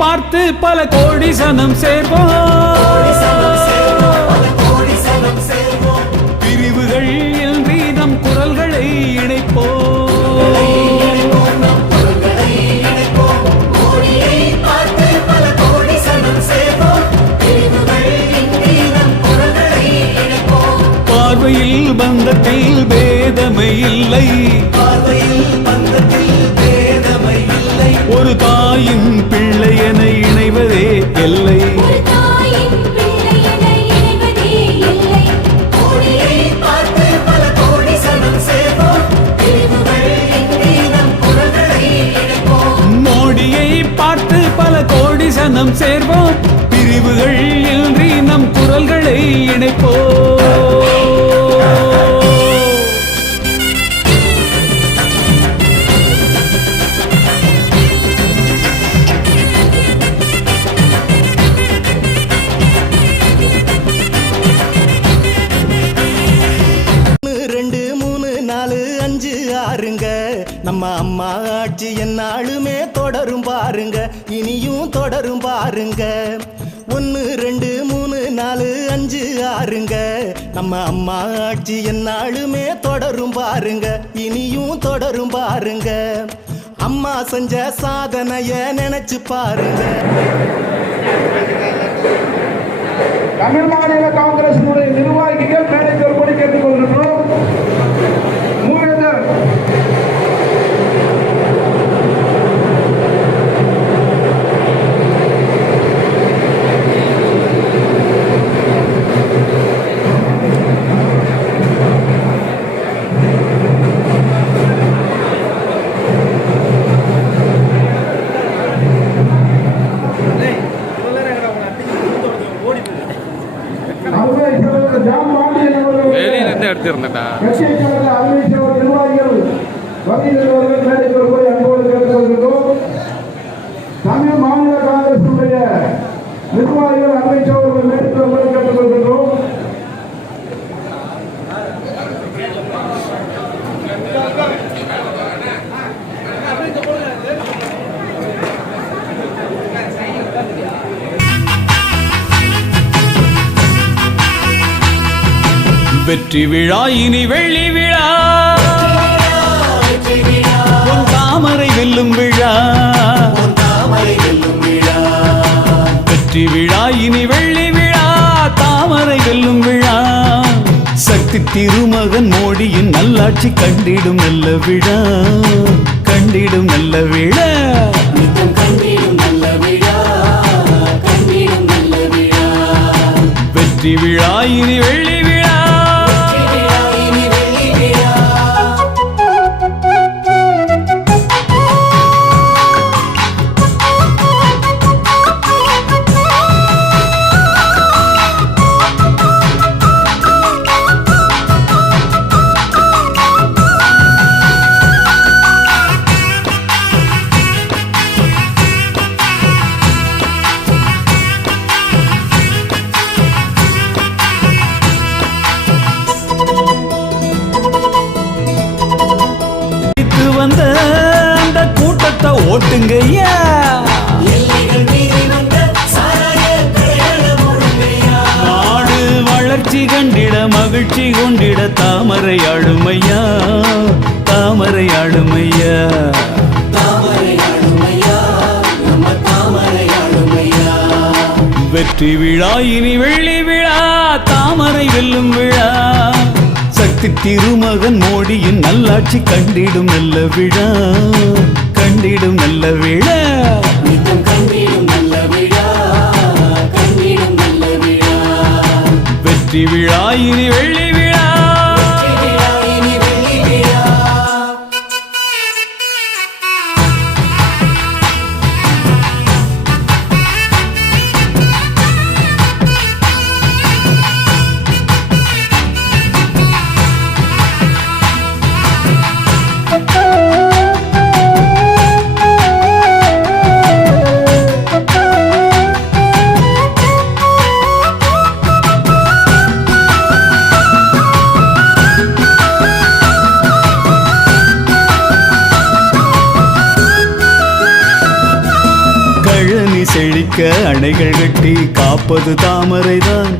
பார்த்து பல கோடி சனம் சேர்வோம். பிரிவுகள் இன்றி நம் குரல்களை இணைப்போம். பார்வையில் பந்தத்தில் பேதமை இல்லை, ஒரு தாயின் பிள்ளை என இணைவதே எல்லை. மோடியை பார்த்து பல கோடி சனம் சேர்வோம். பிரிவுகள் இன்றி நம் குரல்களை இணைப்போம். நம்ம அம்மா ஆட்சி என்னாலுமே தொடரும் பாருங்க, இனியும் தொடரும் பாருங்க. 1 2 3 4 5 6ங்க. நம்ம அம்மா ஆட்சி என்னாலுமே தொடரும் பாருங்க, இனியும் தொடரும் பாருங்க. அம்மா செஞ்ச சாதனைய நினைச்சு பாருங்க. தமிழ் மாநில காங்கிரஸ் நிர்வாகிகள் மேனேஜர் கூட கேட்டுக்கொள்கிறோம். தமிழ் மாநில காங்கிரஸ் நிர்வாகிகள் அமைச்சர்கள் மேற்கொள்ளுமாறு கேட்டுக்கொள்கிறோம். வெற்றி விழா இனி வெள்ளி விழா, தாமரை வெல்லும் விழா. வெற்றி விழா இனி வெள்ளி விழா, தாமரை வெல்லும் விழா. சக்தி திருமகன் மோடியின் நல்லாட்சி கண்டிடும் நல்ல விழா, கண்டிடும் நல்ல விழா. வெற்றி விழா இனி வெள்ளி விழா. வந்த அந்த கூட்டத்தை ஓட்டுங்கய்யா, நாடு வளர்ச்சி கண்டிட மகிழ்ச்சி கொண்டிட தாமரை ஆளுமையா, தாமரை ஆளுமையா. வெற்றி விழா இனி வெள்ளி விழா, தாமரை வெல்லும் விழா. சக்தி திருமகன் மோடியின் நல்லாட்சி கண்டிடும் நல்ல விழா, கண்டிடும் நல்ல விழா. வெற்றி விழா இனி வெள்ளி விழா. செழிக்க அணைகள் கட்டி காப்பது தாமரைதான்.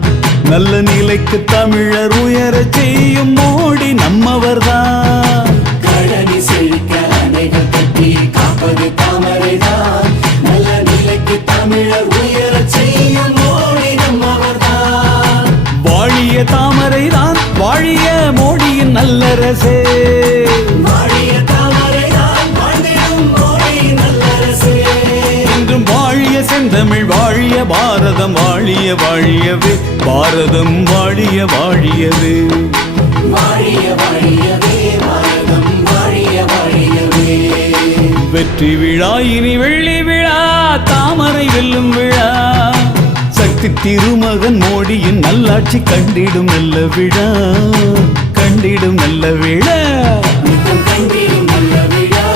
நல்ல நிலைக்கு தமிழர் உயரச் செய்யும் மோடி நம்மவர்தான். கழனி செழிக்க அணைகள் கட்டி காப்பது தாமரைதான். நல்ல நிலைக்கு தமிழர் உயரச் செய்யும் மோடி நம்மவர்தான். வாழிய தாமரைதான் வாழிய மோடியின் நல்லரசே. வாழிய தாமரைதான் வாழ்ந்திடும் மோடி நல்லரசே. என்றும் வாழிய செந்தமிழ் வாழிய பாரதம் வாழிய வாழியவே. பாரதம் வாழிய வாழியவே. வாழிய வாழியவே பாரதம் வாழிய வாழியவே. வெற்றி விழா இனி வெள்ளி விழா தாமரை வெல்லும் விழா. சக்தி திருமகன் மோடியின் நல்லாட்சி கண்டிடும் நல்ல விழா. கண்டிடும் நல்ல விழா. நித்தம் கண்டிடும் நல்ல விழா.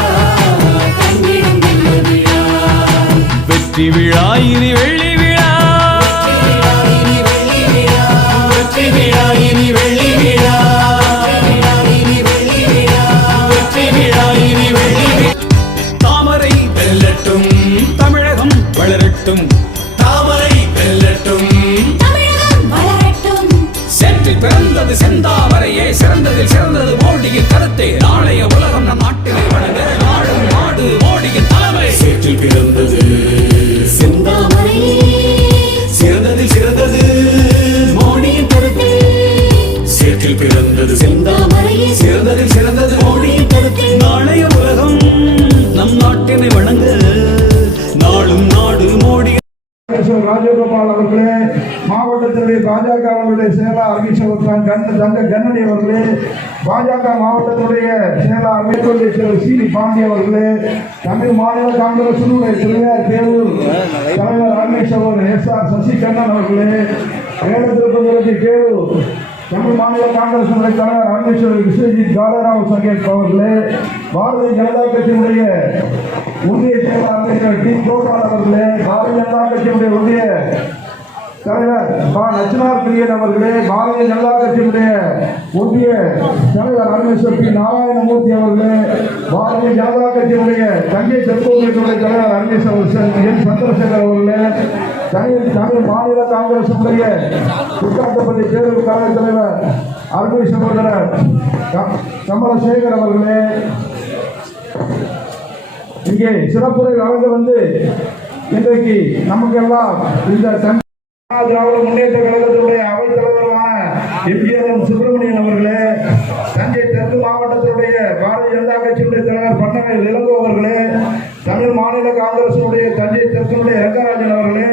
கண்டிடும் நல்ல விழா. வெற்றி விழா இனி வெள்ளி விழா. இனி வெள்ளி விழா. வெற்றி விழா இனி வெள்ளி விழா. இனி வெள்ளி விழா. வெற்றி விழா இனி வெள்ளி விழா. தாமரை வெல்லட்டும் தமிழகம் வளரட்டும். தாமரை வெல்லட்டும் தமிழகம் வளரட்டும். சேற்றில் பிறந்தது செந்தாமரையே சிறந்ததில் சிறந்தது மோடியின் கருத்தே. நாளைய உலகம் நம் நாட்டிலே வழங்க நாடும் நாடு மோடியின் தலைமை. சேற்றில் பிறந்தது செந்தாமரையே சிறந்ததில் சிறந்தது மோடியின் கருத்தே. சேற்றில் பிறந்தது செந்தாமரையே சிறந்ததில் சிறந்தது மோடியின் கருத்தே. நாளைய உலகம் நம் நாட்டினை வணங்க நாளும் நாடு மோடி. ராஜகோபால் அவர்களே, மாவட்டத்தினுடைய பாஜக அவர்களுடைய செயலாளர் அகிஷவத்தான் தங்க கண்ணடி அவர்களே, பாஜக மாவட்டத்துடைய செயலாளர் மேற்கொண்ட சிறி பாண்டி அவர்களே, தமிழ் மாநில காங்கிரசினுடைய திருவையார் கேரூர் தலைவர் ராமேஸ்வரர் SR சசிகண்ணன் அவர்களே, வேடத்திருப்பதற்கு கேரூர் தமிழ் மாநில காங்கிரசினுடைய தலைவர் ராமேஸ்வரர் விஸ்வஜித் காலராவ் சங்கேத் அவர்களே, பாரதிய ஜனதா கட்சியினுடைய ஒன்றிய செயலாளர் டி கோபால் அவர்களே, பாரதிய ஜனதா கட்சியினுடைய ஒன்றிய தலைவர் நச்சினார் பிரியன் அவர்களே, பாரதிய ஜனதா கட்சியினுடைய ஒன்றிய தலைவர் ராமேஸ்வர் பி நாராயணமூர்த்தி அவர்களே, பாரதிய ஜனதா கட்சியினுடைய தஞ்சை தெற்கோவிலுடைய தலைவர் ராமேஸ்வர் என் சந்திரசேகர் அவர்களே, தமிழ் மாநில காங்கிரசுடைய குற்றாட்டப்பள்ளி பேரூர் கழக தலைவர் அருமை சகோதரர் கமலசேகர் அவர்களே, இங்கே சிறப்புரை வழங்க வந்து இன்றைக்கு நமக்கெல்லாம் இந்த திராவிட முன்னேற்ற கழகத்தினுடைய அவைத் தலைவருமான எம்ஜிஆர் சுப்பிரமணியன் அவர்களே, தஞ்சை தெற்கு மாவட்டத்தினுடைய பாரதிய ஜனதா கட்சியினுடைய தலைவர் பன்னவேல் இளங்கோ அவர்களே, தமிழ் மாநில காங்கிரசினுடைய தஞ்சை தெற்கினுடைய ரங்கராஜன் அவர்களே,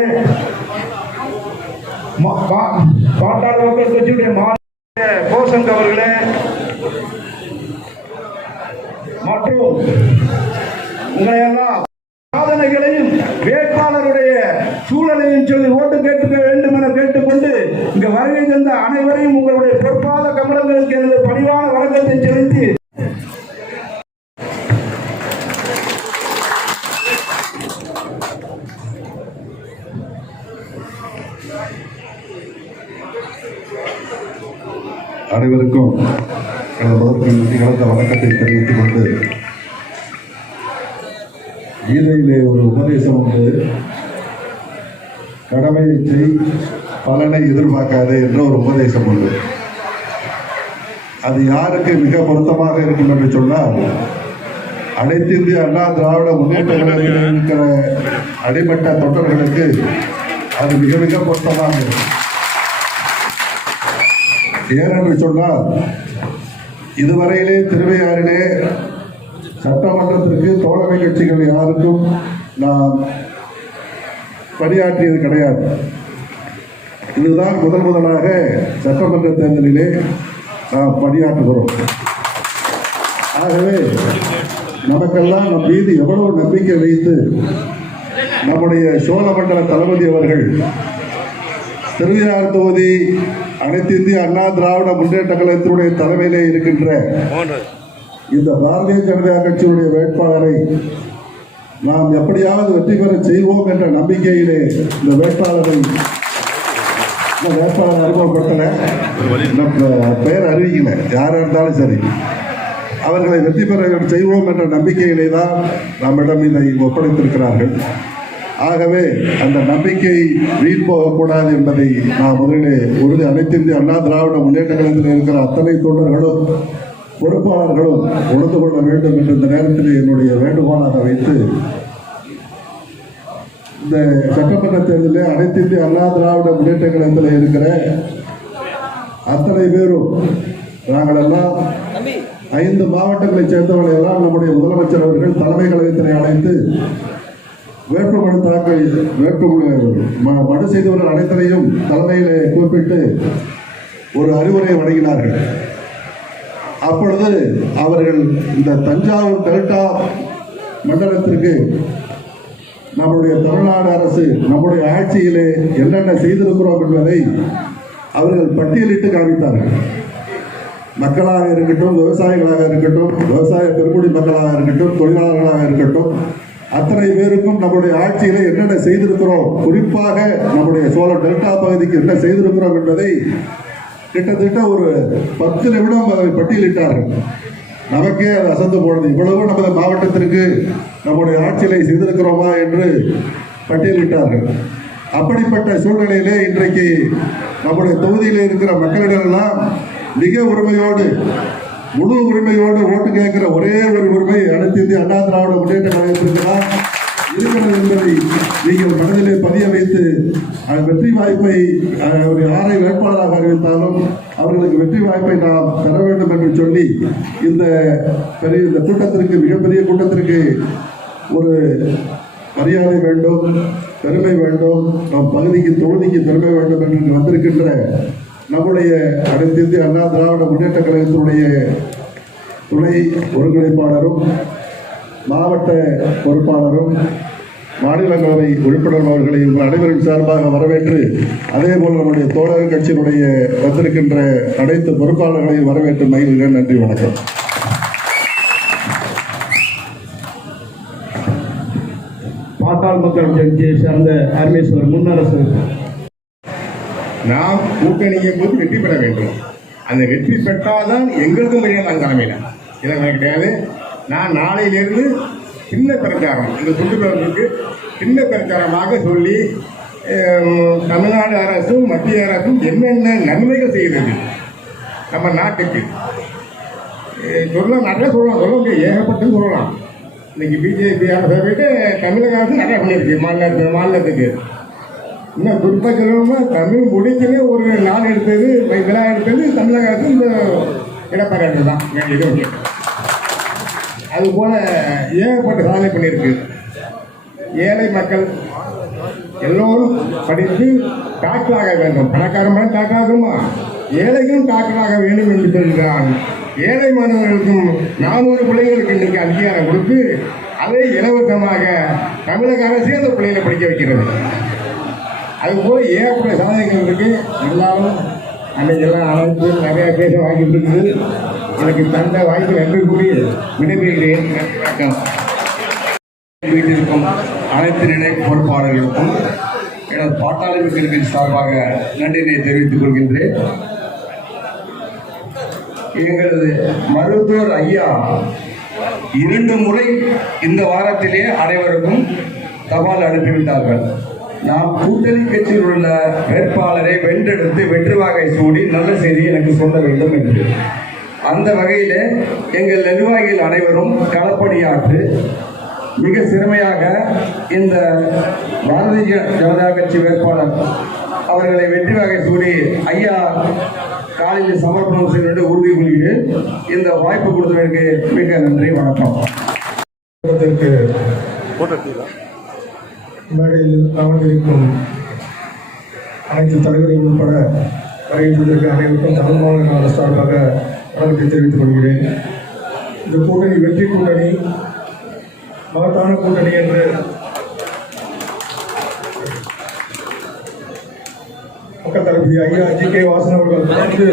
பாட்டாளி மக்கள் கட்சியுடைய மாநில கோசங் அவர்களே மற்றும் உங்களையெல்லாம் சாதனைகளையும் வேட்பாளருடைய சூழலையும் சொல்லி ஓட்டு கேட்க வேண்டும் என கேட்டுக்கொண்டு இங்க வருகை தந்த அனைவரையும் உங்களுடைய பொற்பாத கமலங்களுக்கு எனது பணிவான வணக்கத்தை செலுத்தி அனைவருக்கும் கலந்த வணக்கத்தை தெரிவித்துக் கொண்டு, கீதையிலே ஒரு உபதேசம் உண்டு, கடமையை செய் பலனை எதிர்பார்க்காதே என்ற ஒரு உபதேசம் உண்டு. அது யாருக்கு மிக பொருத்தமாக இருக்கும் என்று சொன்னால், அனைத்து இந்திய அண்ணா திராவிட முன்னேற்ற கழகத்தில் இருக்கிற அடிமட்ட தொண்டர்களுக்கு அது மிக மிக பொருத்தமாக இருக்கும். ஏனென்று சொன்னால், இதுவரையிலே திருவையாறிலே சட்டமன்றத்திற்கு தோழமை கட்சிகள் யாருக்கும் நாம் பணியாற்றியது கிடையாது. இதுதான் முதலாக சட்டமன்ற தேர்தலிலே நாம் பணியாற்றுகிறோம். ஆகவே நமக்கெல்லாம் நம் மீது எவ்வளவு நம்பிக்கை வைத்து நம்முடைய சோழமண்டல தளபதி அவர்கள் திருவையாறு தொகுதி அனைத்து இந்திய அண்ணா திராவிட முன்னேற்ற கழகத்தினுடைய தலைமையிலே இருக்கின்ற இந்த பாரதிய ஜனதா கட்சியுடைய வேட்பாளரை நாம் எப்படியாவது வெற்றி பெற செய்வோம் என்ற நம்பிக்கையிலே இந்த வேட்பாளர் அறிமுகப்படுத்தல, பெயர் அறிவிக்கல, யாராக இருந்தாலும் சரி, அவர்களை வெற்றி பெற செய்வோம் என்ற நம்பிக்கையிலே தான் நம்மிடம் இதை ஒப்படைத்திருக்கிறார்கள். ஆகவே அந்த நம்பிக்கை வீண் போகக்கூடாது என்பதை நான் முதலிலே உறுதி அனைத்து இந்திய அண்ணா திராவிட முன்னேற்ற கழகத்தில் இருக்கிற அத்தனை தொண்டர்களும் பொறுப்பாளர்களும் உணர்ந்து கொள்ள வேண்டும் என்று இந்த நேரத்தில் என்னுடைய வேண்டுகோளாக வைத்து இந்த சட்டமன்ற தேர்தலில் அனைத்து இந்திய அண்ணா திராவிட முன்னேற்ற கழகத்தில் இருக்கிற அத்தனை பேரும் நாங்கள் எல்லாம் 5 மாவட்டங்களைச் சேர்ந்தவர்கள் எல்லாம் நம்முடைய முதலமைச்சர் அவர்கள் தலைமை கழகத்தினை அழைத்து வேட்புமனு தாக்கல் மனு செய்தவர்கள் அனைத்தரையும் தலைமையிலே குறிப்பிட்டு ஒரு அறிவுரை வழங்கினார்கள். அப்பொழுது அவர்கள் இந்த தஞ்சாவூர் டெல்டா மண்டலத்திற்கு நம்முடைய தமிழ்நாடு அரசு நம்முடைய ஆட்சியிலே என்னென்ன செய்திருக்கிறோம் என்பதை அவர்கள் பட்டியலிட்டு காமித்தார்கள். மக்களாக இருக்கட்டும், விவசாயிகளாக இருக்கட்டும், விவசாய பெருங்குடி மக்களாக இருக்கட்டும், தொழிலாளர்களாக இருக்கட்டும், அத்தனை பேருக்கும் நம்முடைய ஆட்சியில என்னென்ன செய்திருக்கிறோம், குறிப்பாக நம்முடைய சோழ டெல்டா பகுதிக்கு என்ன செய்திருக்கிறோம் என்பதை கிட்டத்தட்ட ஒரு 10 நிமிடம் அதை பட்டியலிட்டார்கள். நமக்கே அது அசந்து போனது. இவ்வளவு நமது மாவட்டத்திற்கு நம்முடைய ஆட்சியில செய்திருக்கிறோமா என்று பட்டியலிட்டார்கள். அப்படிப்பட்ட சூழ்நிலையிலே இன்றைக்கு நம்முடைய தொகுதியில் இருக்கிற மக்களிடமெல்லாம் மிக உரிமையோடு, முழு உரிமையோடு ஓட்டு கேட்கிற ஒரே ஒரு உரிமை அனைத்து இந்திய அண்ணா திராவிட முன்னேற்ற கழகத்திற்கு தான் இருக்கிறது என்பதை நீங்கள் மனதிலே பதிய வைத்து வெற்றி வாய்ப்பை யாரை வேட்பாளராக அறிவித்தாலும் அவர்களுக்கு வெற்றி வாய்ப்பை நாம் பெற வேண்டும் என்று சொல்லி இந்த கூட்டத்திற்கு, மிகப்பெரிய கூட்டத்திற்கு ஒரு மரியாதை வேண்டும், பெருமை வேண்டும், நம் பகுதிக்கு தொகுதிக்கு பெருமை வேண்டும் என்று வந்திருக்கின்ற நம்முடைய அனைத்து இந்திய அண்ணா திராவிட முன்னேற்ற கழகத்தினுடைய துணை ஒருங்கிணைப்பாளரும் மாவட்ட பொறுப்பாளரும் மாநிலங்களவை உறுப்பினர் அவர்களை உங்கள் அனைவரின் சார்பாக வரவேற்று, அதே போல் நம்முடைய தோழர் கட்சியினுடைய வந்திருக்கின்ற அனைத்து பொறுப்பாளர்களையும் வரவேற்று மகிழ்கிறேன். நன்றி, வணக்கம். பாட்டாள் மக்கள் கட்சியை சேர்ந்த அருமேஸ்வர் முன்னரசு, நாம் கூட்டணியை போது வெற்றி பெற வேண்டும். அந்த வெற்றி பெற்றால்தான் எங்களுக்கும் நான் தலைமையில் இதெல்லாம் கிடையாது. நான் நாளையிலிருந்து சின்ன பிரச்சாரம், இந்த சுற்றுப்பயணத்துக்கு சின்ன பிரச்சாரமாக சொல்லி தமிழ்நாடு அரசும் மத்திய அரசும் என்னென்ன நன்மைகள் செய்கிறது நம்ம நாட்டுக்கு சொல்லலாம். நிறைய சொல்லலாம், சொல்ல முடியும், ஏகப்பட்டு சொல்லலாம். இன்னைக்கு பிஜேபி அரசை விட்டு தமிழக அரசு நிறைய பண்ணியிருக்கு மாநிலத்துக்கு. இன்னும் குறிப்பாக சொல்லணும்னா தமிழ் மொழிக்குன்னு ஒரு நாள் எடுத்தது, விழா எடுத்தது தமிழக அரசு இந்த எடப்பாடி தான். எதுவும் அதுபோல் ஏகப்பட்ட சாதனை பண்ணியிருக்கு. ஏழை மக்கள் எல்லோரும் படித்து டாக்டராக வேண்டும். பணக்காரமான டாக்டராகுமா, ஏழைகளும் டாக்டராக வேண்டும் என்று சொல்கிறான். ஏழை மாணவர்களுக்கும் 400 பிள்ளைகளுக்கு இன்றைக்கு அங்கீகாரம் கொடுத்து அதை இலவசமாக தமிழக அரசே அந்த பிள்ளைகளை படிக்க வைக்கிறது. அதுபோல் ஏகப்பட்ட சாதனைகள் இருக்கு. எல்லாரும் அன்னைக்கெல்லாம் அனைத்து நிறைய பேச வாங்கிட்டு இருக்குது. எனக்கு தந்த வாய்ப்பு நன்றி கூறி விடைபெறுகிறேன். வணக்கம். வீட்டிற்கும் அனைத்து நிலை பொறுப்பாளர்களுக்கும் எனது பாட்டாளி மக்களின் சார்பாக நன்றினை தெரிவித்துக் கொள்கின்றேன். எங்களது மருத்துவர் ஐயா 2 முறை இந்த வாரத்திலே அனைவருக்கும் தபால் அனுப்பிவிட்டார்கள். நாம் கூட்டணி கட்சியில் உள்ள வேட்பாளரை வென்றெடுத்து வெற்றி வாகை சூடி நல்ல செய்தி எனக்கு சொல்ல வேண்டும் என்று. அந்த வகையிலே எங்கள் நிர்வாகிகள் அனைவரும் களப்பணியாற்று மிக சிறமையாக இந்த பாரதிய ஜனதா கட்சி வேட்பாளர் அவர்களை வெற்றி வாகை சூடி ஐயா காலையில் சமர்ப்பணம் செய்து உறுதி கொள்கிறேன். இந்த வாய்ப்பு கொடுத்ததற்கு மிக நன்றி, வணக்கம். மேடையில் அமர்ந்திருக்கும் அனைத்து தலைவர்கள் உட்பட வருகின்றதற்கு அனைவருக்கும் தமிழ் மாநில சார்பாக வணக்கத்தை தெரிவித்துக் கொள்கிறேன். இந்த கூட்டணி வெற்றி கூட்டணி, மகத்தான கூட்டணி என்று மக்கள் தளபதி ஐயா ஜி.கே. வாசன் அவர்கள் தொடர்ந்து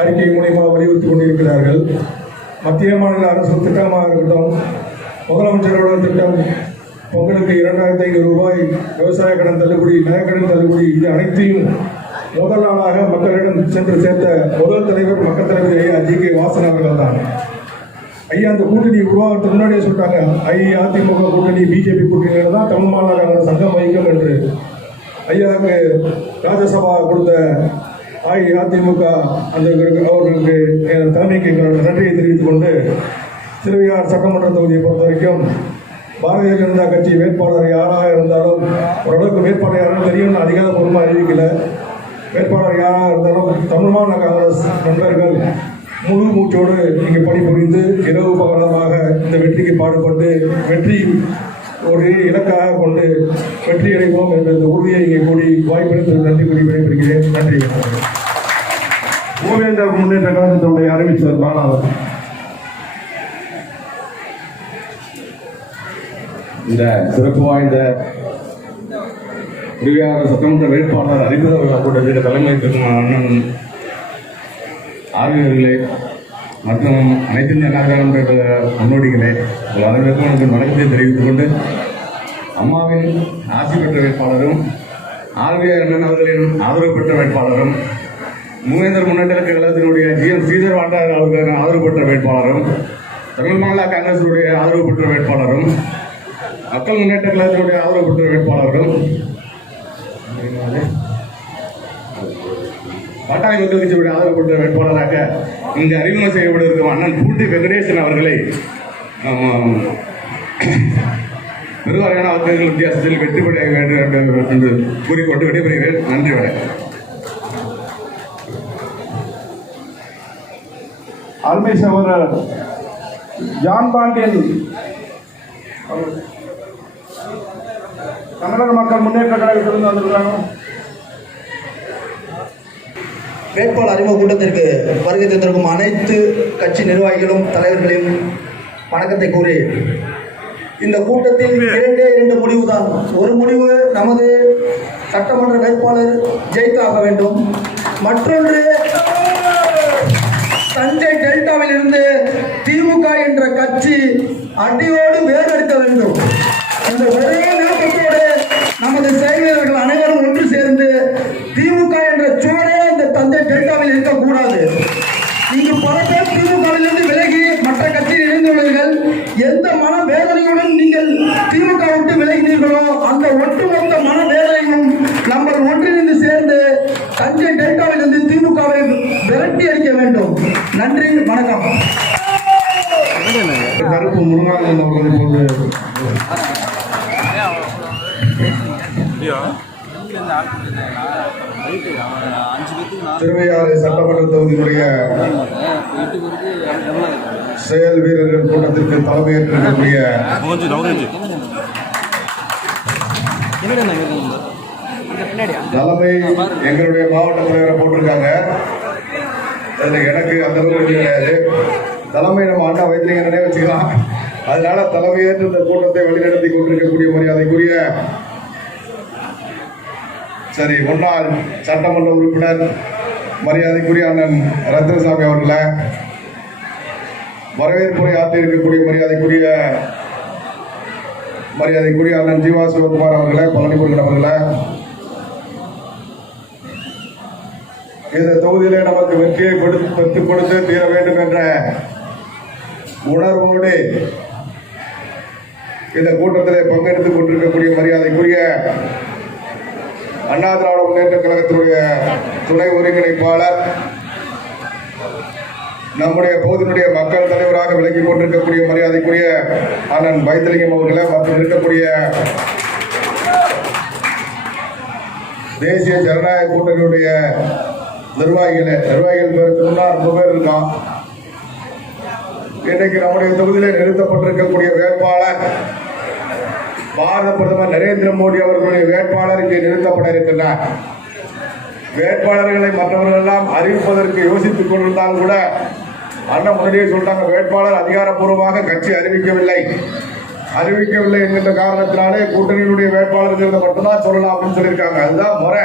அறிக்கை மூலமாக வலியுறுத்திக் கொண்டிருக்கிறார்கள். மத்திய மாநில அரசு திட்டமாக இருக்கட்டும், முதலமைச்சரோட திட்டம், பொங்கலுக்கு 2500 ரூபாய் விவசாய கடன் தள்ளுபடி, நகைக்கடன் தள்ளுபடி, இது அனைத்தையும் முதல் நாளாக மக்களிடம் சென்று சேர்த்த முதல் தலைவர் மக்கள் தலைவர் ஐயா ஜி.கே. வாசன் அவர்கள் தான். ஐயா அந்த கூட்டணி உருவாகிறதுக்கு முன்னாடியே சொல்லிட்டாங்க, அதிமுக கூட்டணி பிஜேபி கூட்டணியில தான் தமிழ் மாநில காங்கிரஸ் சங்கம் வகிக்கும் என்று. ஐயாவுக்கு ராஜ்யசபா கொடுத்த அதிமுக அந்த அவர்களுக்கு தலைமைக்கு நன்றியை தெரிவித்துக் கொண்டு, திருவையாறு சட்டமன்ற தொகுதியை பொறுத்த வரைக்கும் பாரதிய ஜனதா கட்சி வேட்பாளர் யாராக இருந்தாலும் ஓரளவுக்கு வேட்பாளர் யாரும் தெரியும்னு அதிகாரப்பூர்வமாக அறிவிக்கல. வேட்பாளர் யாராக இருந்தாலும் தமிழ் மாநில காங்கிரஸ் நண்பர்கள் முழு மூச்சோடு இங்கே பணிபுரிந்து இரவு பகலமாக இந்த வெற்றிக்கு பாடுபட்டு வெற்றி ஒரு இலக்காக கொண்டு வெற்றி அடைவோம் என்ற இந்த உறுதியை இங்கே கூடி வாய்ப்பளித்து நன்றி கூறி விடைபெறுகிறேன். நன்றி. மூவேந்தர் முன்னேற்ற கழகத்தினுடைய அறிவிச்சர் பாலாவர். இந்த சிறப்பு வாய்ந்த திருவையாறு சட்டமன்ற வேட்பாளர் அறிமுக கூட்டத்திற்கு தலைமை இருக்கும் அண்ணன் ஆர்வலர்களே மற்றும் அனைத்து இந்திய அண்ணா திராவிட முன்னோடிகளே, அனைவருக்கும் எனக்கு வணக்கத்தை தெரிவித்துக் கொண்டு, அம்மாவின் ஆட்சி பெற்ற வேட்பாளரும் ஆர்விஆர் அண்ணன் அவர்களின் ஆதரவு பெற்ற வேட்பாளரும் மூவேந்தர் முன்னேற்ற கழகத்தினுடைய GM ஸ்ரீதர் வாண்டார் அவர்களின் ஆதரவு பெற்ற வேட்பாளரும் தமிழ் மாநில காங்கிரசுடைய ஆதரவு பெற்ற வேட்பாளரும் மக்கள் முன்னேற்ற கழகத்தினுடைய ஆதரவு பெற்ற வேட்பாளரும் பாட்டாளி மக்கள் கட்சியுடைய ஆதரவு பெற்ற வேட்பாளராக இங்கு அறிமுகம் செய்யப்பட்டிருக்கும் அண்ணன் பூண்டி வெங்கடேசன் அவர்களை பெருவாரியான வாக்குகள் வித்தியாசத்தில் வெற்றி பெற வேண்டும் என்று கூறிக்கொண்டு விடைபெறுகிறேன். நன்றி. வணக்கம். அருமை சகோதரர் ஜான் பாண்டியன் தமிழக மக்கள் முன்னேற்ற கழகத்திலிருந்து வந்திருக்காங்க. வேட்பாளர் அறிமுக கூட்டத்திற்கு வருகை தந்திருக்கும் அனைத்து கட்சி நிர்வாகிகளும் தலைவர்களையும் வணக்கத்தை கூறி, இந்த கூட்டத்தில் இரண்டு முடிவுதான். ஒரு முடிவு நமது சட்டமன்ற வேட்பாளர் ஜெயித்தாக வேண்டும். மற்றொன்று தஞ்சை டெல்டாவில் இருந்து திமுக என்ற கட்சி அடியோடு வேறெடுக்க வேண்டும். இந்த ஒரே நோக்கத்தோடு நமது செயலாளர்கள் அனைவரும் ஒன்று சேர்ந்து திமுக என்ற சோடே இந்த தஞ்சை டெல்டாவில் இருக்கக்கூடாது. இங்கு பல பேர் திமுகவிலிருந்து விலகி மற்ற கட்சியில் இணைந்துள்ளீர்கள். எந்த மன வேதனையுடன் நீங்கள் திமுக விட்டு விலகினீர்களோ அந்த ஒட்டுமொத்த மன வேதனையும் நம்ம ஒன்றிணைந்து சேர்ந்து தஞ்சை டெல்டாவில் இருந்து திமுகவை விரட்டி அடிக்க வேண்டும். நன்றி, வணக்கம். கருப்பு முருகானந்தன் அவர்களை போன்று திருவையாறு சட்டமன்ற தொகுதியினுடைய செயல் வீரர்கள் கூட்டத்திற்கு தலைமையேற்றிருக்கக்கூடிய தலைமை எங்களுடைய மாவட்ட தலைவரை போட்டிருக்காங்க. அதுல எனக்கு அந்த அளவுக்கு கிடையாது. தலைமை நம்ம அண்ணா வைத்திலிங்கன்னே வச்சுக்கலாம். அதனால தலைமையேற்று இந்த கூட்டத்தை வழிநடத்தி கொண்டிருக்கக்கூடிய மரியாதைக்குரிய முன்னாள் சட்டமன்ற உறுப்பினர் மரியாதைக்குரிய அண்ணன் ரத்னசாமி அவர்களை, வரவேற்புரை ஆற்றி இருக்கக்கூடிய மரியாதைக்குரிய அண்ணன் ஜீவா சிவகுமார் அவர்களை, பழனி முருகன் அவர்களை, இந்த தொகுதியிலே நமக்கு வெற்றியை பெற்றுக் கொடுத்து தீர வேண்டும் என்ற உணர்வோடு இந்த கூட்டத்திலே பங்கெடுத்துக் கொண்டிருக்கக்கூடிய மரியாதைக்குரிய அண்ணா திராவிட முன்னேற்ற கழகத்தினுடைய துணை ஒருங்கிணைப்பாளர், நம்முடைய பகுதியினுடைய மக்கள் தலைவராக விலகிக் கொண்டிருக்கக்கூடிய மரியாதைக்குரிய அண்ணன் வைத்திலிங்கம் அவர்களை, மற்றும் இருக்கக்கூடிய தேசிய ஜனநாயக கூட்டணியுடைய நிர்வாகிகள் முன்னாள் 2 பேர் இருக்கான். இன்னைக்கு நம்முடைய தொகுதியிலே நிறுத்தப்பட்டிருக்கக்கூடிய வேட்பாளர் பாரத பிரதமர் நரேந்திர மோடி அவர்களுடைய வேட்பாளர் இங்கே நிறுத்தப்பட இருக்கின்றார். வேட்பாளர்களை மற்றவர்கள் எல்லாம் அறிவிப்பதற்கு யோசித்துக் கொண்டிருந்தாலும் கூட அண்ணன் முன்னாடியே சொல்றாங்க, வேட்பாளர் அதிகாரப்பூர்வமாக கட்சி அறிவிக்கவில்லை என்கின்ற காரணத்தினாலே கூட்டணியினுடைய வேட்பாளர்கள் மட்டும்தான் சொல்லலாம் அப்படின்னு சொல்லியிருக்காங்க. அதுதான் முறை.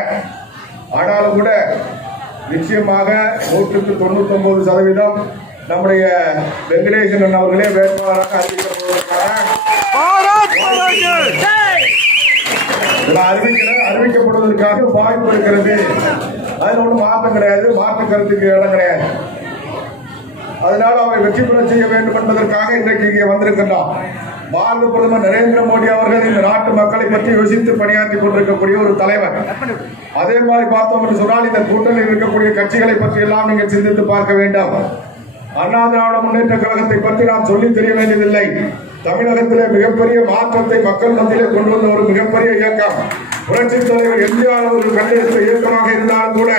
ஆனாலும் கூட நிச்சயமாக 99% நம்முடைய வெங்கடேசன் அவர்களே வேட்பாளராக அறிவிக்கப்படுவதற்காக வாய்ப்பு இருக்கிறது. அதுல ஒன்றும் மாற்றம் கிடையாது, மாற்று கருத்துக்கு இடம் கிடையாது. அதனால அவரை வெற்றி பெற செய்ய வேண்டும் என்பதற்காக இன்றைக்கு இங்கே வந்திருக்கின்றோம். பாரத பிரதமர் நரேந்திர மோடி அவர்கள் இந்த நாட்டு மக்களை பற்றி யோசித்து பணியாற்றி கொண்டிருக்கக்கூடிய ஒரு தலைவர். அதே மாதிரி பார்த்தோம் என்று சொன்னால் இந்த கூட்டணியில் இருக்கக்கூடிய கட்சிகளை பற்றி எல்லாம் நீங்கள் சிந்தித்து பார்க்க வேண்டும். அண்ணா திராவிட முன்னேற்ற கழகத்தை பற்றி நான் சொல்லி தெரிய வேண்டியதில்லை. தமிழகத்திலே மிகப்பெரிய மாற்றத்தை மக்கள் மத்தியிலே கொண்டு வந்த ஒரு மிகப்பெரிய இயக்கம் புரட்சித் தலைவர் எம்ஜிஆர் அவர்கள் கண்டெடுத்த இயக்கமாக இருந்தாலும் கூட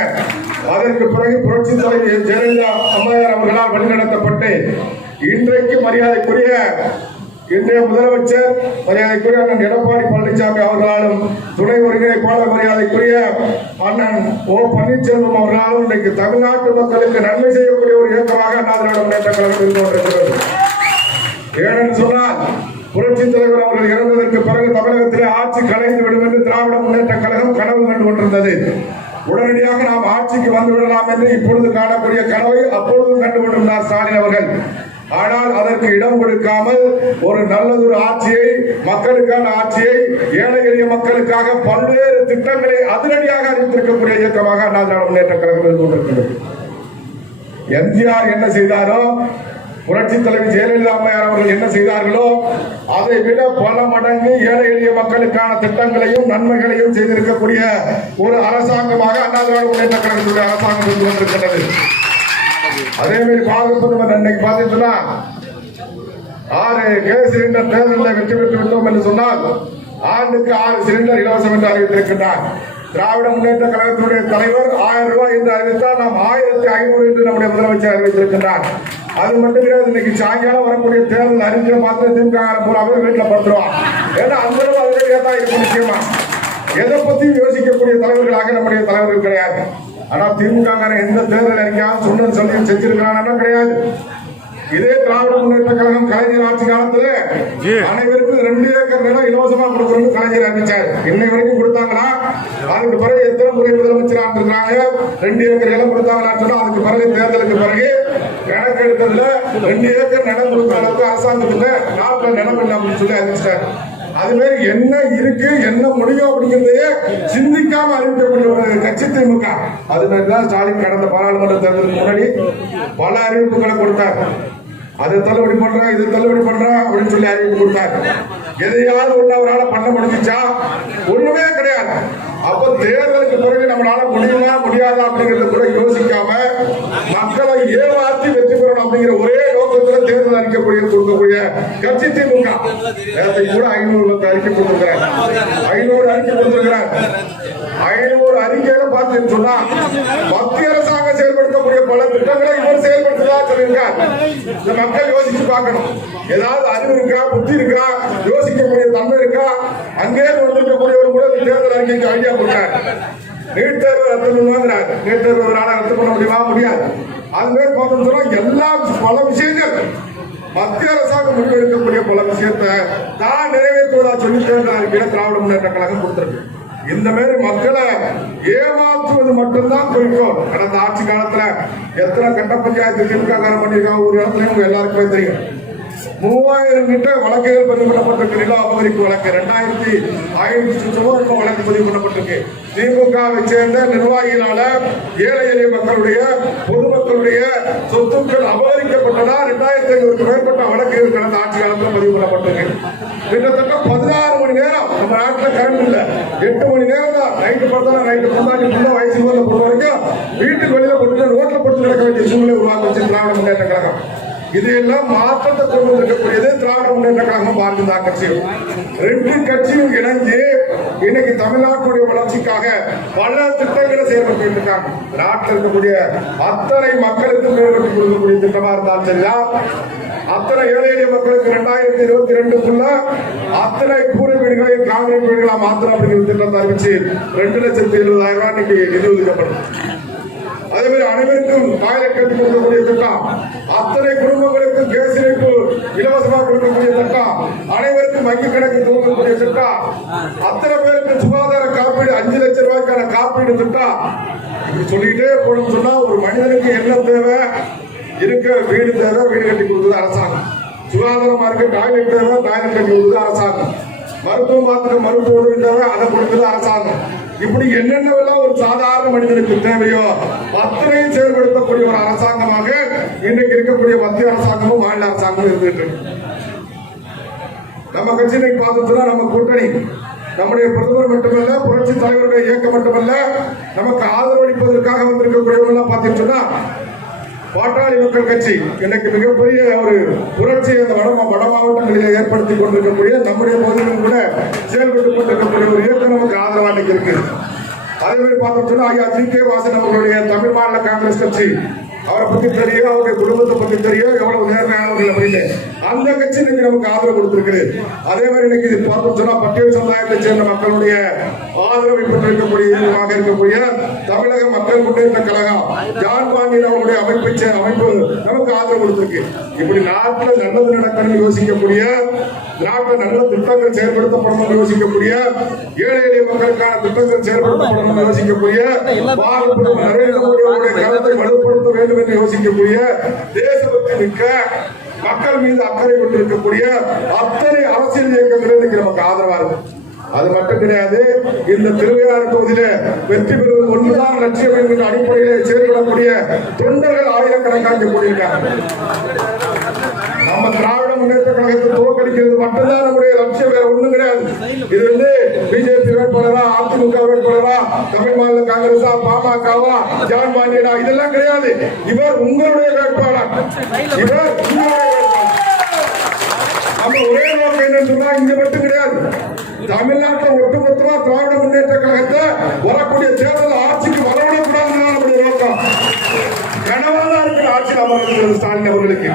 அதற்கு பிறகு புரட்சித் தலைவர் ஜெயலலிதா அம்மையார் அவர்களால் வழிநடத்தப்பட்டு இன்றைக்கு மரியாதைக்குரிய இன்றைய முதலமைச்சர் மரியாதைக்குரிய அண்ணன் எடப்பாடி பழனிசாமி அவர்களாலும் துணை ஒருங்கிணைப்பாளர் மரியாதைக்குரிய அண்ணன் ஓ பன்னீர்செல்வம் அவர்களாலும் இன்றைக்கு தமிழ்நாட்டு மக்களுக்கு நன்மை செய்யக்கூடிய ஒரு இயக்கமாக அண்ணா திராவிட முன்னேற்ற கழகம் இருந்து கொண்டிருக்கிறது. ஏனென்று சொன்னால் புரட்சி தலைவர் அவர்கள் இறந்ததற்கு பிறகு தமிழகத்திலே ஆட்சி கலைந்து விடும் என்று திராவிட முன்னேற்ற கழகம் கனவு கண்டு கொண்டிருந்தது. உடனடியாக நாம் ஆட்சிக்கு வந்து விடலாம் என்று இப்பொழுது காணக்கூடிய கனவை அப்பொழுதும் கண்டு கொண்டிருந்தார் ஸ்டாலின் அவர்கள். ஆனால் அதற்கு இடம் கொடுக்காமல் ஒரு நல்லதொரு ஆட்சியை, மக்களுக்கான ஆட்சியை, ஏழை எளிய மக்களுக்காக பல்வேறு திட்டங்களை அதிரடியாக அறிவித்திருக்கக்கூடிய இயக்கமாக அண்ணா திராவிட முன்னேற்ற கழகம் இருந்து கொண்டிருக்கிறது. எம்ஜிஆர் என்ன செய்தாரோ, புரட்சி தலைவர் ஜெயலலிதா அம்மையார் அவர்கள் என்ன செய்தார்களோ அதை விட பல மடங்கு ஏழை எளிய மக்களுக்கான திட்டங்களையும் நன்மைகளையும் செய்திருக்கக்கூடிய ஒரு அரசாங்கமாக அண்ணா திராவிட முன்னேற்ற கழகத்துடைய அரசாங்கம் இருந்து கொண்டிருக்கிறது. அதே மாதிரி பாரத பிரதமர் இன்னைக்கு பார்த்தீங்கன்னா 6 கேஸ் சிலிண்டர் தேர்தலில் வெற்றி பெற்று விட்டோம் என்று சொன்னால் ஆண்டுக்கு 6 சிலிண்டர் இலவசம் என்று அறிவித்திருக்கிறார். திராவிட முன்னேற்ற கழகத்தினுடைய தலைவர் 1000 ரூபாய் என்று அறிவித்தால் நாம் 1500 என்று நம்முடைய முதலமைச்சர் அறிவித்திருக்கின்றார். அது மட்டும் கிடையாது, இன்னைக்கு சாயங்காலம் வரக்கூடிய தேர்தல் அறிவிக்கிற மாத்திரம் திமுக பூராவே வீட்டில் படுத்துருவான். ஏன்னா அந்த அதிரடியாக தான் இருக்கும். நிச்சயமா எதை பத்தியும் யோசிக்கக்கூடிய தலைவர்களாக நம்முடைய தலைவர்கள் கிடையாது. ஆனா திமுக எந்த தேர்தல் அறிக்கையாவது சொன்னது சொல்லி செஞ்சிருக்கிறான் கிடையாது. இதே திராவிட முன்னேற்ற கழகம் கலைஞர் ஆட்சி காலத்துல அனைவருக்கும் 2 ஏக்கர் நிலம் இலவசமா கொடுக்கணும்னு கலைஞர் அறிவிச்சார். இன்னை வரைக்கும் கொடுத்தாங்களா? அதுக்கு பிறகு எத்தனை முறை முதலமைச்சரா இருந்திருக்காங்க 2 ஏக்கர் நிலம் கொடுத்தாங்களான்னு சொன்னா அதுக்கு பிறகு தேர்தலுக்கு பிறகு கணக்கு எடுத்ததுல 2 ஏக்கர் நிலம் கொடுக்கிற அளவுக்கு அரசாங்கத்துல நாட்டில் நிலம் இல்லை அப்படின்னு சொல்லி அறிவிச்சிட்டாரு. அது மாதிரி என்ன இருக்கு, என்ன முடியும் அப்படிங்கிறதையே சிந்திக்காம அறிவிக்கக்கூடிய ஒரு கட்சி திமுக. அது மாதிரிதான் ஸ்டாலின் கடந்த பாராளுமன்ற தேர்தலுக்கு முன்னாடி பல அறிவிப்புகளை கொடுத்தார். அதை தள்ளுபடி பண்றேன், இது தள்ளுபடி பண்றேன் அப்படின்னு சொல்லி அறிவிப்பு கொடுத்தார். எதையாவது ஒண்ணு அவரால் பண்ண முடிஞ்சிச்சா? ஒண்ணுமே கிடையாது. அப்ப தேர்தலுக்கு பிறகு நம்மளால முடியுமா முடியாதா அப்படிங்கறத கூட யோசிக்காம மக்களை ஏமாற்றி வெற்றி பெறணும் அப்படிங்கிற ஒரே நோக்கத்துல தேர்தல் அறிக்கை கொடுக்கக்கூடிய கட்சி திமுக. நேரத்துக்கு கூட 500 அறிக்கை கொடுத்திருக்கிறார். 500 அறிக்கை கொடுத்திருக்கிறார். 500 அறிக்கையில பார்த்தீங்கன்னு சொன்னா மத்திய அரசாங்கம் செயல்படுத்தக்கூடிய பல திட்டங்களை இவர் செயல்படுத்ததா சொல்லியிருக்கார். இந்த மக்கள் யோசிச்சு பார்க்கணும். ஏதாவது அறிவு இருக்கா, புத்தி இருக்கா, யோசிக்கக்கூடிய தன்மை இருக்கா? அங்கே வந்திருக்கக்கூடியவர் கூட தேர்தல் அறிக்கைக்கு ஐடியா கொடுக்கிறார். நீட் தேர்வு ரத்து பண்ணுவாங்கிறார். நீட் தேர்வு ரத்து பண்ண முடியுமா? முடியாது. அதுவே பார்த்தோம்னு சொன்னா எல்லா பல விஷயங்கள் மத்திய அரசாங்கம் முடிவெடுக்கக்கூடிய பல விஷயத்தை தான் நிறைவேற்றுவதா சொல்லி தேர்தல் அறிக்கையில திராவிட முன்னேற்ற கழகம் கொடுத்திருக்கு. இந்த மாதிரி மக்களை ஏமாற்றுவது மட்டும்தான் குறிக்கோள். கடந்த ஆட்சி காலத்துல எத்தனை கட்ட பஞ்சாயத்து திமுக பண்ணிருக்காங்க ஒரு இடத்துல எல்லாருக்குமே தெரியும். 3000 கிட்ட வழக்குகள் பதிவு பண்ணப்பட்டிருக்கு. நில அபகரிப்பு வழக்கு 2500 வழக்கு பதிவு பண்ணப்பட்டிருக்கு. திமுகவை சேர்ந்த நிர்வாகிகளால ஏழை எளிய மக்களுடைய, பொதுமக்களுடைய சொத்துக்கள் அபகரிக்கப்பட்டதா 2500க்கு மேற்பட்ட வழக்குகள் கடந்த ஆட்சி காலத்தில் பதிவு பண்ணப்பட்டிருக்கு. கிட்டத்தட்ட 16 மணி நேரம் நம்ம நாட்டில் கரண்ட் இல்ல. 8 மணி நேரம் தான். நைட்டு பார்த்தா நைட்டு பொண்ணு வயசு பொறுத்த வரைக்கும் வீட்டுக்கு வெளியில போட்டு ரோட்ல போட்டு நடக்க வேண்டிய சூழ்நிலை உருவாக்க வச்சு திராவிட முன்னேற்ற கழகம். இதையெல்லாம் மாற்றத்தை கொண்டு வந்திருக்கக்கூடியது திராவிட முன்னேற்ற கழகம், பாரதிய ஜனதா கட்சியும். 2 கட்சியும் இணைஞ்சு இன்னைக்கு தமிழ்நாட்டுடைய வளர்ச்சிக்காக பல திட்டங்களை செயல்பட்டு இருக்காங்க. நாட்டில் இருக்கக்கூடிய அத்தனை மக்களுக்கு மேம்பட்டு கொடுக்கக்கூடிய திட்டமா இருந்தாலும் சரிதான், அத்தனை ஏழை எளிய மக்களுக்கு 2022க்குள்ள அத்தனை கூரை வீடுகளையும் காங்கிரீட் வீடுகளா மாத்திரம் அப்படிங்கிற திட்டத்தை அறிவிச்சு 2,70,000 ரூபாய் இன்னைக்கு நிதி ஒதுக்கப்படும். அதே மாதிரி அனைவருக்கும் டாய்லெட் கட்டி கொடுக்கக்கூடிய திட்டம், அத்தனை குடும்பங்களுக்கு கேஸ் இணைப்பு இலவசமாக கொடுக்கக்கூடிய திட்டம், அனைவருக்கும் வங்கி கணக்கு துவங்கக்கூடிய திட்டம், அத்தனை பேருக்கு சுகாதார காப்பீடு 5 லட்சம் ரூபாய்க்கான காப்பீடு திட்டம். இப்படி சொல்லிக்கிட்டே போகணும்னு சொன்னா ஒரு மனிதனுக்கு என்ன தேவை? இருக்க வீடு தேவை, வீடு கட்டி கொடுத்தது அரசாங்கம். சுகாதாரமா இருக்க டாய்லெட் தேவை, டாய்லெட் கட்டி கொடுத்தது அரசாங்கம். மருத்துவம் பார்த்துக்க மருத்துவ உதவி தேவை, அதை கொடுத்தது அரசாங்கம். இப்படி என்னென்னவெல்லாம் ஒரு சாதாரண மனிதனுக்கு தேவையோ அத்தனையும் செயல்படுத்தக்கூடிய ஒரு அரசாங்கமாக இன்னைக்கு இருக்கக்கூடிய மத்திய அரசாங்கமும் மாநில அரசாங்கமும் இருந்துட்டு இருக்கு. நம்ம கட்சி இன்னைக்கு பார்த்துட்டோம்னா நம்ம கூட்டணி நம்முடைய பிரதமர் மட்டுமல்ல, புரட்சி தலைவருடைய இயக்கம் மட்டுமல்ல, நமக்கு ஆதரவு அளிப்பதற்காக வந்திருக்கக்கூடியவங்க பார்த்துட்டோம்னா பாட்டாளி மக்கள் கட்சி இன்னைக்கு மிகப்பெரிய ஒரு புரட்சி அந்த வட மாவட்டங்களில் ஏற்படுத்தி கொண்டிருக்கக்கூடிய நம்முடைய பகுதியிலும் கூட செயல்பட்டுக் கொண்டிருக்கக்கூடிய ஒரு இயக்கம் நமக்கு ஆதரவாக இருக்கு. அதே மாதிரி பார்த்தோம்னா ஐயா ஜி.கே. வாசன் அவர்களுடைய தமிழ் மாநில காங்கிரஸ் கட்சி, அவரை பத்தி தெரியும், அவருடைய குடும்பத்தை பத்தி தெரியும், எவ்வளவு நேர்மையானவர்கள் அப்படின்னு அந்த கட்சி இன்னைக்கு நமக்கு ஆதரவு கொடுத்திருக்கு. அதே மாதிரி இன்னைக்கு இது பார்த்தோம்னா பட்டியல் சமுதாயத்தை சேர்ந்த மக்களுடைய ஆதரவை பெற்றிருக்கக்கூடிய இருக்கக்கூடிய தமிழக மக்கள் முன்னேற்ற கழகம் ஜான் பாண்டியன் அவருடைய அமைப்பு நமக்கு ஆதரவு கொடுத்திருக்கு. இப்படி நாட்டில் நல்லது நடக்கணும்னு யோசிக்கக்கூடிய, நாட்டில் நல்ல திட்டங்கள் செயல்படுத்தப்படணும் யோசிக்கக்கூடிய, ஏழை எளிய மக்களுக்கான திட்டங்கள் செயல்படுத்தப்படணும் யோசிக்கக்கூடிய, நரேந்திர மோடி அவருடைய கருத்தை வலுப்படுத்த வேண்டும் என்று யோசிக்கக்கூடிய, தேசபக்தி மிக்க மக்கள் மீது அக்கறை கொண்டிருக்கக்கூடிய அத்தனை அரசியல் இயக்கங்கள் இன்னைக்கு நமக்கு ஆதரவா இருக்கு. அது மட்டும் கிடையாது, இந்த திருவையாறு தொகுதியில வெற்றி பெறுவது ஒன்றுதான் லட்சியம் என்கிற அடிப்படையிலே செயல்படக்கூடிய தொண்டர்கள் ஆயிரக்கணக்காக கூடியிருக்காங்க. நம்ம திராவிட முன்னேற்ற கழகத்தை தோற்கடிக்கிறது மட்டும்தான் நம்முடைய லட்சியம், வேற ஒண்ணும் கிடையாது. இது வந்து பிஜேபி வேட்பாளரா, அதிமுக வேட்பாளரா, தமிழ் மாநில காங்கிரஸா, பாமகவா, ஜான் பாண்டியனா, இதெல்லாம் கிடையாது. இவர் உங்களுடைய வேட்பாளர், இவர் உங்களுடைய வேட்பாளர். நம்ம ஒரே நோக்கம் என்னன்னு சொன்னா இங்க மட்டும் கிடையாது, தமிழ்நாட்டில் ஒட்டுமொத்தமா திராவிட முன்னேற்ற கழகத்தை வரக்கூடிய தேர்தல் ஆட்சிக்கு வரவிடக்கூடாதுன்னு நம்முடைய நோக்கம். கனவாதான் இருக்கிற ஆட்சியில் அமர்ந்திருக்கிறது ஸ்டாலின் அவர்களுக்கு.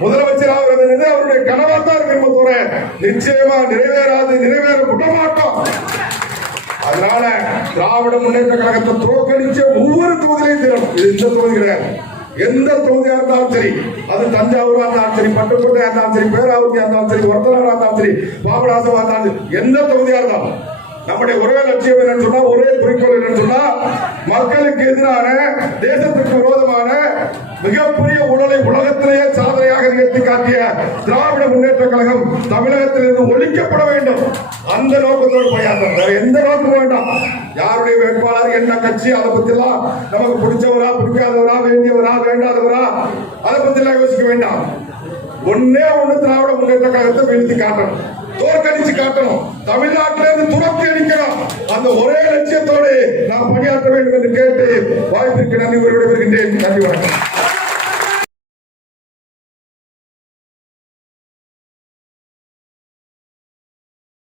முதலமைச்சர் ஆகிறது அவருடைய கனவா தான் இருக்கு, நிச்சயமா நிறைவேற விட மாட்டோம். அதனால திராவிட முன்னேற்ற கழகத்தை தோற்கடிச்ச ஒவ்வொரு தொகுதியிலையும் தீரணும். இது இந்த தொகுதி கிடையாது, எந்த தொகுதியா இருந்தாலும் சரி, அது தஞ்சாவூரா இருந்தாலும் சரி, பட்டுக்கோட்டையா இருந்தாலும் சரி, பேராவூர்த்தியா இருந்தாலும் சரி, ஒருத்தனாரா இருந்தாலும் சரி, பாபநாசமா இருந்தாலும் சரி, எந்த தொகுதியா இருந்தாலும் நம்முடைய ஒரே லட்சியம் என்னன்னு சொன்னா, ஒரே குறிக்கோள் என்னன்னு சொன்னா, மக்களுக்கு எதிரான, தேசத்துக்கு விரோதமான மிகப்பெரிய ஊழலை உலகத்திலேயே சாதனையாக நிகழ்த்தி காட்டிய திராவிட முன்னேற்ற கழகம் தமிழகத்திலிருந்து ஒழிக்கப்பட வேண்டும். அந்த நோக்கத்தோடு பணியாற்றம், வேற எந்த நோக்கமும் வேண்டாம். யாருடைய வேட்பாளர், என்ன கட்சி, அதை பத்தி எல்லாம் நமக்கு பிடிச்சவரா, பிடிக்காதவரா, வேண்டியவரா, வேண்டாதவரா, அதை பத்தி எல்லாம் யோசிக்க வேண்டாம். ஒன்னே ஒண்ணு, திராவிட முன்னேற்ற கழகத்தை வீழ்த்தி காட்டணும், தோற்கடிச்சு காட்டணும், தமிழ்நாட்டிலிருந்து துரத்தி அடிக்கணும். அந்த ஒரே லட்சியத்தோடு நாம் பணியாற்ற வேண்டும் என்று கேட்டு வாய்ப்பிற்கு நன்றி விடைபெறுகின்றேன். நன்றி, வணக்கம்.